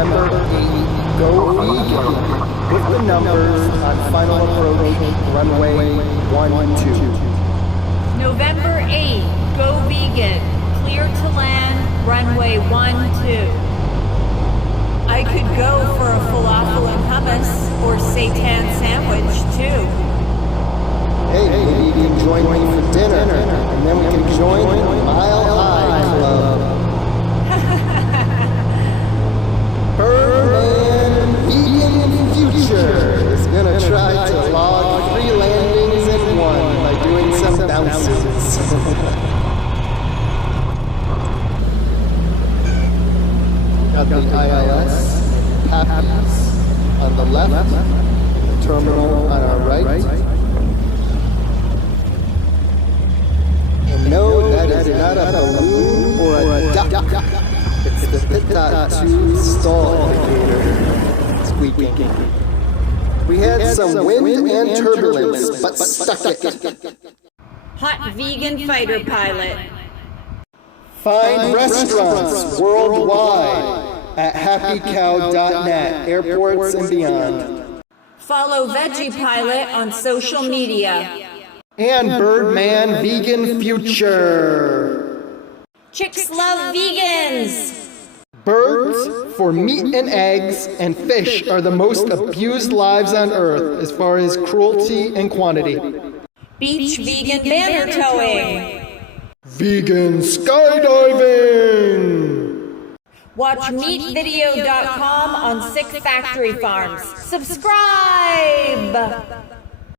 November 8th, go vegan with the numbers on final approach, runway 12. November 8th, go vegan, clear to land, runway 12. I could go for a falafel and hummus or seitan sandwich too. Hey, maybe you can join me for dinner, and then we can join the Mile High Club. Birdman Vegan Future is gonna try to log 3 landings in 1 by doing some bounces. Got the ILS, Pappies on the left, the terminal on our right. And no, that is not a balloon or a duck. It's the Pit.2 stall indicator squeaking. We had some wind and turbulence, but stuck it. Hot vegan fighter pilot. Find restaurants worldwide at happycow.net, airports and beyond. Follow Veggie Pilot on social media. And Birdman Vegan Future. Chicks love vegans. Birds, for meat and eggs, and fish are the most abused lives on Earth as far as cruelty and quantity. Beach vegan banner towing. Vegan skydiving! Watch meatvideo.com on 6 factory farms. Subscribe!